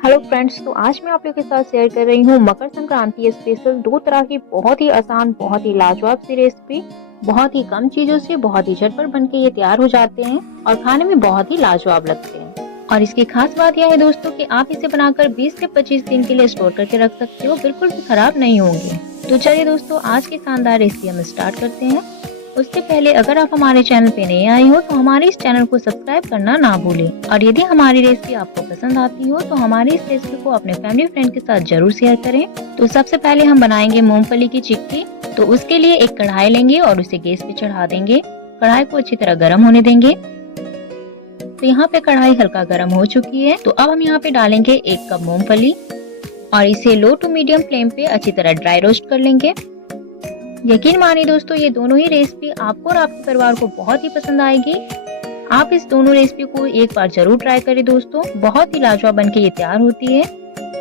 Hello friends, तो आज मैं आप लोगों के साथ शेयर कर रही हूँ मकर संक्रांति स्पेशल दो तरह की बहुत ही आसान, बहुत ही लाजवाब सी रेसिपी। बहुत ही कम चीजों से बहुत ही झटपट बन के ये तैयार हो जाते हैं और खाने में बहुत ही लाजवाब लगते हैं। और इसकी खास बात यह है दोस्तों कि आप इसे बनाकर 20 से 25 दिन के लिए स्टोर करके रख सकते हो, बिल्कुल भी खराब नहीं होंगे। तो चलिए दोस्तों, आज की शानदार रेसिपी हम स्टार्ट करते हैं। उससे पहले अगर आप हमारे चैनल पे नए आए हो तो हमारे इस चैनल को सब्सक्राइब करना ना भूलें, और यदि हमारी रेसिपी आपको पसंद आती हो तो हमारी इस रेसिपी को अपने फैमिली फ्रेंड के साथ जरूर शेयर करें। तो सबसे पहले हम बनाएंगे मूंगफली की चिक्की। तो उसके लिए एक कढ़ाई लेंगे और उसे गैस पे चढ़ा देंगे। कढ़ाई को अच्छी तरह गर्म होने देंगे। तो यहाँ पे कढ़ाई हल्का गर्म हो चुकी है। तो अब हम यहाँ पे डालेंगे 1 कप मूंगफली और इसे लो टू मीडियम फ्लेम पे अच्छी तरह ड्राई रोस्ट कर लेंगे। यकीन मानिए दोस्तों, ये दोनों ही रेसिपी आपको और आपके परिवार को बहुत ही पसंद आएगी। आप इस दोनों रेसिपी को एक बार जरूर ट्राई करें दोस्तों, बहुत ही लाजवाब बनके ये तैयार होती है।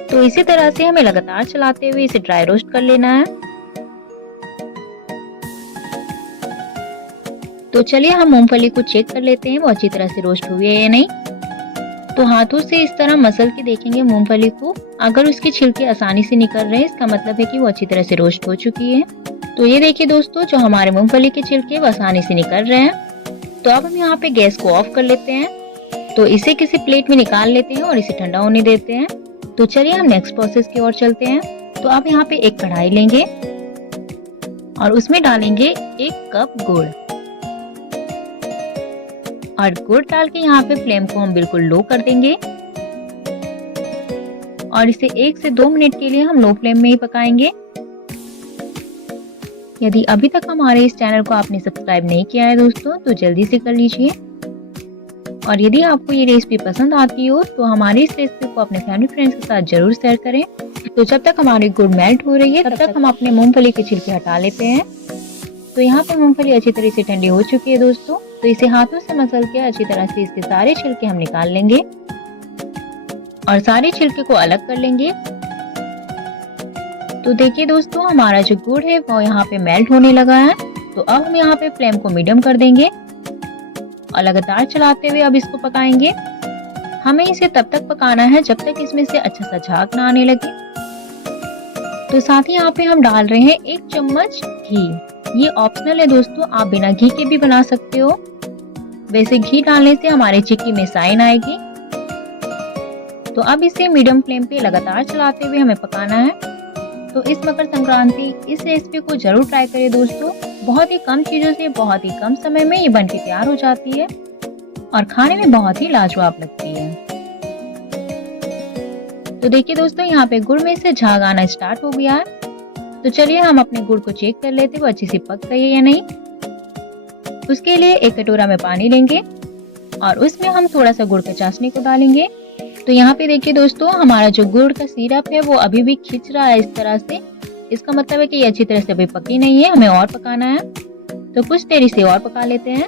तो इसी तरह से हमें लगातार चलाते हुए इसे ड्राई रोस्ट कर लेना है। तो चलिए हम मूंगफली को चेक कर लेते हैं वो अच्छी तरह से रोस्ट हुई है या नहीं। तो हाथों से इस तरह मसल के देखेंगे मूंगफली को। अगर उसके छिलके आसानी से निकल रहे हैं, इसका मतलब है कि वो अच्छी तरह से रोस्ट हो चुकी है। तो ये देखिए दोस्तों, जो हमारे मूंगफली के छिलके वो आसानी से निकल रहे हैं। तो अब हम यहाँ पे गैस को ऑफ कर लेते हैं। तो इसे किसी प्लेट में निकाल लेते हैं और इसे ठंडा होने देते हैं। तो चलिए हम नेक्स्ट प्रोसेस की ओर चलते हैं। तो अब यहाँ पे एक कढ़ाई लेंगे और उसमें डालेंगे 1 कप गुड़। और गुड़ डाल के यहाँ पे फ्लेम को हम बिल्कुल लो कर देंगे और इसे 1 से 2 मिनट के लिए हम लो फ्लेम में ही पकाएंगे। यदि अभी तक हमारे इस चैनल को आपने सब्सक्राइब नहीं किया है दोस्तों, तो जल्दी से कर लीजिए। और यदि आपको ये रेसिपी पसंद आती हो तो हमारी इस रेसिपी को अपने फैमिली फ्रेंड्स के साथ जरूर शेयर करें। तो जब तक हमारी गुड़ मेल्ट हो रही है तब तक हम अपने मूंगफली के छिलके हटा लेते हैं। तो यहाँ पे मूंगफली अच्छी तरह से ठंडी हो चुकी है दोस्तों। तो इसे हाथों से मसल के अच्छी तरह से इसके सारे छिलके हम निकाल लेंगे और सारे छिलके को अलग कर लेंगे। तो देखिए दोस्तों, हमारा जो गुड़ है वो यहाँ पे मेल्ट होने लगा है। तो अब हम यहाँ पे फ्लेम को मीडियम कर देंगे और लगातार चलाते हुए अब इसको पकाएंगे। हमें इसे तब तक पकाना है जब तक इसमें से अच्छा सा झाग ना आने लगे। तो साथ ही यहाँ पे हम डाल रहे हैं 1 चम्मच घी। ये ऑप्शनल है दोस्तों, आप बिना घी के भी बना सकते हो। वैसे घी डालने से हमारे चिक्की में शाइन आएगी। तो अब इसे मीडियम फ्लेम पे लगातार चलाते हुए हमें पकाना है। तो इस मकर संक्रांति इस रेसिपी को जरूर ट्राई करें दोस्तों। बहुत ही कम चीजों से बहुत ही कम समय में ये बनके तैयार हो जाती है और खाने में बहुत ही लाजवाब लगती है। तो देखिए दोस्तों, यहाँ पे गुड़ में से झाग आना स्टार्ट हो गया है। तो चलिए हम अपने गुड़ को चेक कर लेते हैं वो अच्छी से पक गई है या नहीं। उसके लिए एक कटोरा में पानी लेंगे और उसमें हम थोड़ा सा गुड़ के चाशनी को डालेंगे। तो यहाँ पे देखिए दोस्तों, हमारा जो गुड़ का सिरप है वो अभी भी खिंच रहा है इस तरह से। इसका मतलब है कि ये अच्छी तरह से अभी पकी नहीं है, हमें और पकाना है। तो कुछ देर इसे और पका लेते हैं।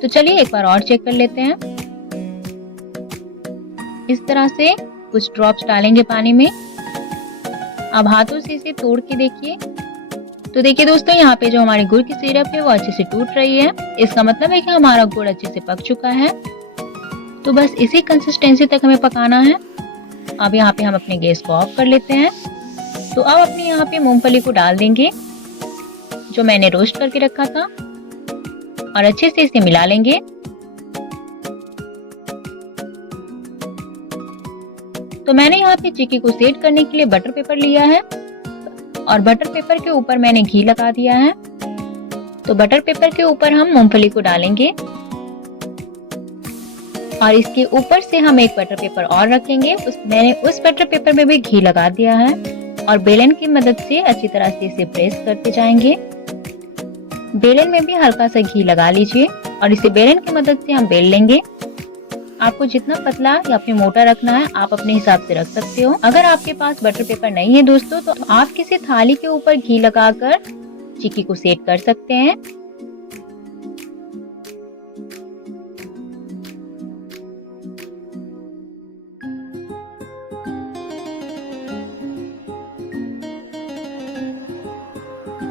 तो चलिए एक बार और चेक कर लेते हैं। इस तरह से कुछ ड्रॉप्स डालेंगे पानी में। अब हाथों से इसे तोड़ के देखिए। तो देखिए दोस्तों, यहाँ पे जो हमारी गुड़ की सिरप है वो अच्छे से टूट रही है। इसका मतलब है कि हमारा गुड़ अच्छे से पक चुका है। तो बस इसी कंसिस्टेंसी तक हमें पकाना है। अब यहाँ पे हम अपने गैस को ऑफ कर लेते हैं। तो अब अपने यहाँ पे मूंगफली को डाल देंगे जो मैंने रोस्ट करके रखा था और अच्छे से इसे मिला लेंगे। तो मैंने यहाँ पे चिक्की को सेट करने के लिए बटर पेपर लिया है और बटर पेपर के ऊपर मैंने घी लगा दिया है। तो बटर पेपर के ऊपर हम मूंगफली को डालेंगे और इसके ऊपर से हम एक बटर पेपर और रखेंगे। मैंने उस बटर पेपर में भी घी लगा दिया है और बेलन की मदद से अच्छी तरह से इसे प्रेस करते जाएंगे। बेलन में भी हल्का सा घी लगा लीजिए और इसे बेलन की मदद से हम बेल लेंगे। आपको जितना पतला या फिर मोटा रखना है आप अपने हिसाब से रख सकते हो। अगर आपके पास बटर पेपर नहीं है दोस्तों, तो आप किसी थाली के ऊपर घी लगाकर चिक्की को सेट कर सकते हैं।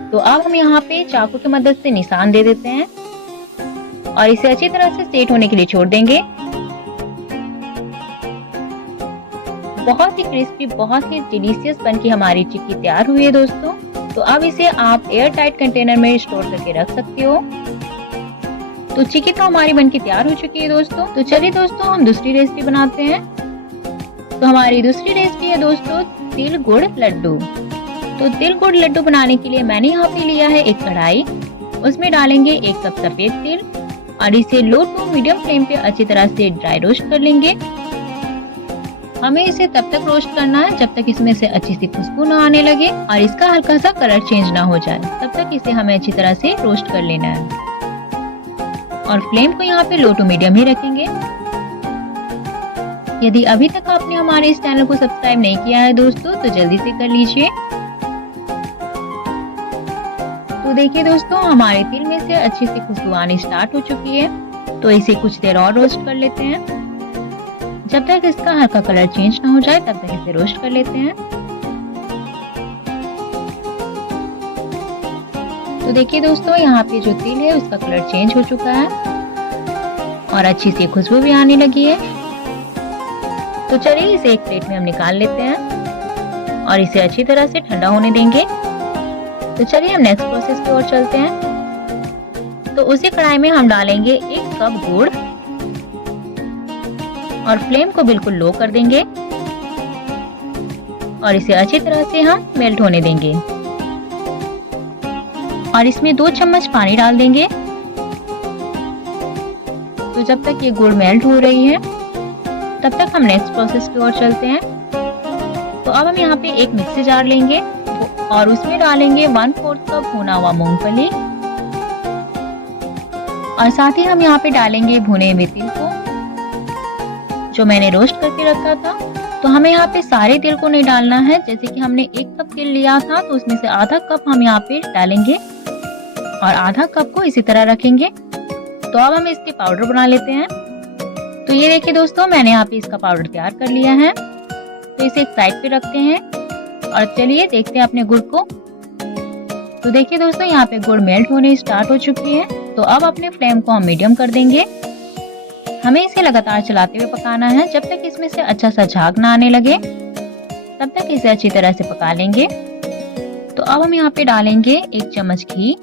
तो अब हम यहाँ पे चाकू की मदद से निशान दे देते हैं और इसे अच्छी तरह से सेट होने के लिए छोड़ देंगे। बहुत ही क्रिस्पी, बहुत ही डिलीशियस बनके हमारी चिक्की तैयार हुई है दोस्तों। तो अब इसे आप एयर टाइट कंटेनर में स्टोर करके रख सकते हो। तो चिक्की तो हमारी बनके तैयार हो चुकी है दोस्तों। तो चलिए दोस्तों हम दूसरी रेसिपी बनाते हैं। तो हमारी दूसरी रेसिपी है दोस्तों तिल गुड़ लड्डू। तो तिल गुड़ लड्डू बनाने के लिए मैंने यहाँ पे लिया है एक कढ़ाई, उसमें डालेंगे 1 कप सफेद तिल और इसे लो टू मीडियम फ्लेम पे अच्छी तरह से ड्राई रोस्ट कर लेंगे। हमें इसे तब तक रोस्ट करना है जब तक इसमें से अच्छी सी खुशबू न आने लगे और इसका हल्का सा कलर चेंज ना हो जाए, तब तक इसे हमें अच्छी तरह से रोस्ट कर लेना है। और फ्लेम को यहाँ पे लो टू मीडियम ही रखेंगे। यदि अभी तक आपने हमारे इस चैनल को सब्सक्राइब नहीं किया है दोस्तों तो जल्दी से कर लीजिए। तो देखिए दोस्तों हमारे तिल में से अच्छी सी खुशबू आनी स्टार्ट हो चुकी है। तो इसे कुछ देर और रोस्ट कर लेते हैं। जब तक इसका हल्का कलर चेंज ना हो जाए तब तक इसे रोस्ट कर लेते हैं। तो देखिए दोस्तों यहाँ पे जो तिल है उसका कलर चेंज हो चुका है और अच्छी सी खुशबू भी आने लगी है। तो चलिए इसे एक प्लेट में हम निकाल लेते हैं और इसे अच्छी तरह से ठंडा होने देंगे। तो चलिए हम नेक्स्ट प्रोसेस की ओर चलते हैं। तो उसी कढ़ाई में हम डालेंगे 1 कप गुड़ और फ्लेम को बिल्कुल लो कर देंगे और इसे अच्छी तरह से हम मेल्ट होने देंगे। और इसमें 2 चम्मच पानी डाल देंगे। तो जब तक ये गुड़ मेल्ट हो रही है तब तक हम नेक्स्ट प्रोसेस की ओर चलते हैं। तो अब हम यहाँ पे एक मिक्सी जार लेंगे और उसमें डालेंगे 1/4 कप भुना हुआ मूंगफली और साथ ही हम यहाँ पे डालेंगे भुने हुए तिल को जो मैंने रोस्ट करके रखा था। तो हमें यहाँ पे सारे तिल को नहीं डालना है, जैसे कि हमने 1 कप तिल लिया था तो उसमें से आधा कप हम यहाँ पे डालेंगे और आधा कप को इसी तरह रखेंगे। तो अब हम इसके पाउडर बना लेते हैं। तो ये देखिए दोस्तों मैंने यहाँ पे इसका पाउडर तैयार कर लिया है। तो इसे एक साइड पे रखते हैं और चलिए देखते हैं अपने गुड़ को। तो देखिए दोस्तों यहाँ पे गुड़ मेल्ट होने स्टार्ट हो चुकी है। तो अब अपने फ्लेम को हम मीडियम कर देंगे। हमें इसे लगातार चलाते हुए पकाना है जब तक इसमें से अच्छा सा झाग ना आने लगे, तब तक इसे अच्छी तरह से पका लेंगे। तो अब हम यहाँ पे डालेंगे 1 चम्मच घी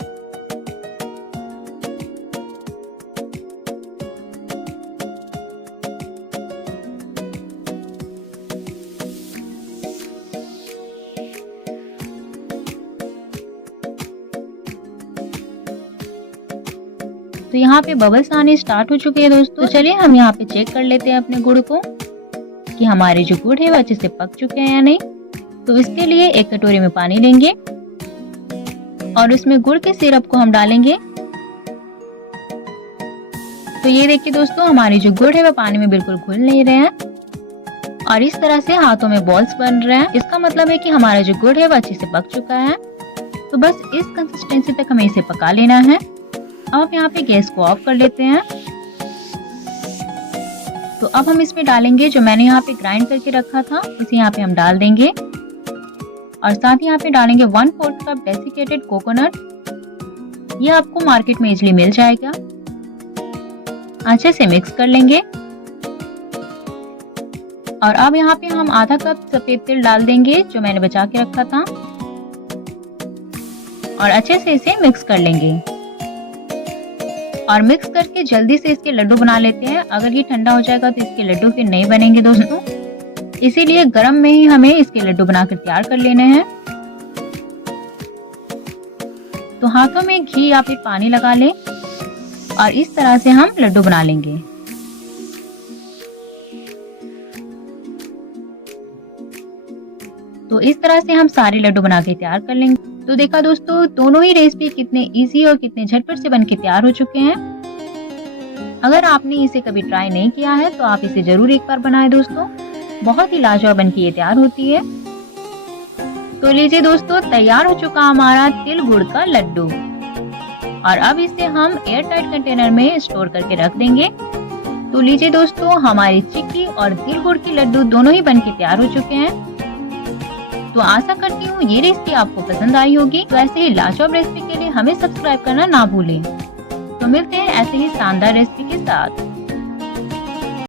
तो यहाँ पे बबल्स आने स्टार्ट हो चुके हैं दोस्तों। तो चलिए हम यहाँ पे चेक कर लेते हैं अपने गुड़ को कि हमारे जो गुड़ है वो अच्छे से पक चुके हैं या नहीं। तो इसके लिए एक कटोरी में पानी लेंगे और उसमें गुड़ के सिरप को हम डालेंगे। तो ये देखिए दोस्तों हमारे जो गुड़ है वो पानी में बिल्कुल घुल नहीं रहे हैं और इस तरह से हाथों में बॉल्स बन रहे हैं। इसका मतलब है कि हमारा जो गुड़ है वो अच्छे से पक चुका है। तो बस इस कंसिस्टेंसी तक हमें इसे पका लेना है। अब यहाँ पे गैस को ऑफ कर लेते हैं। तो अब हम इसमें डालेंगे जो मैंने यहाँ पे ग्राइंड करके रखा था, उसे यहाँ पे हम डाल देंगे और साथ ही यहाँ पे डालेंगे 1/4 कप डेसिकेटेड कोकोनट। ये आपको मार्केट में इजीली मिल जाएगा। अच्छे से मिक्स कर लेंगे और अब यहाँ पे हम आधा कप सफेद तिल डाल देंगे जो मैंने बचा के रखा था और अच्छे से इसे मिक्स कर लेंगे। और मिक्स करके जल्दी से इसके लड्डू बना लेते हैं। अगर ये ठंडा हो जाएगा तो इसके लड्डू फिर नहीं बनेंगे दोस्तों, इसीलिए गर्म में ही हमें इसके लड्डू बनाकर तैयार कर लेने हैं। तो हाथों में घी या फिर पानी लगा लें और इस तरह से हम लड्डू बना लेंगे। तो इस तरह से हम सारे लड्डू बना के तैयार कर लेंगे। तो देखा दोस्तों दोनों ही रेसिपी कितने इजी और कितने झटपट से बनके तैयार हो चुके हैं। अगर आपने इसे कभी ट्राई नहीं किया है तो आप इसे जरूर एक बार बनाएं दोस्तों, बहुत ही लाजवाब बनके ये तैयार होती है। तो लीजिए दोस्तों तैयार हो चुका हमारा तिल गुड़ का लड्डू और अब इसे हम एयर टाइट कंटेनर में स्टोर करके रख देंगे। तो लीजिए दोस्तों हमारी चिक्की और तिल गुड़ की लड्डू दोनों ही बनके तैयार हो चुके हैं। तो आशा करती हूँ ये रेसिपी आपको पसंद आई होगी। तो ऐसे ही लाजवाब रेसिपी के लिए हमें सब्सक्राइब करना ना भूलें। तो मिलते हैं ऐसे ही शानदार रेसिपी के साथ।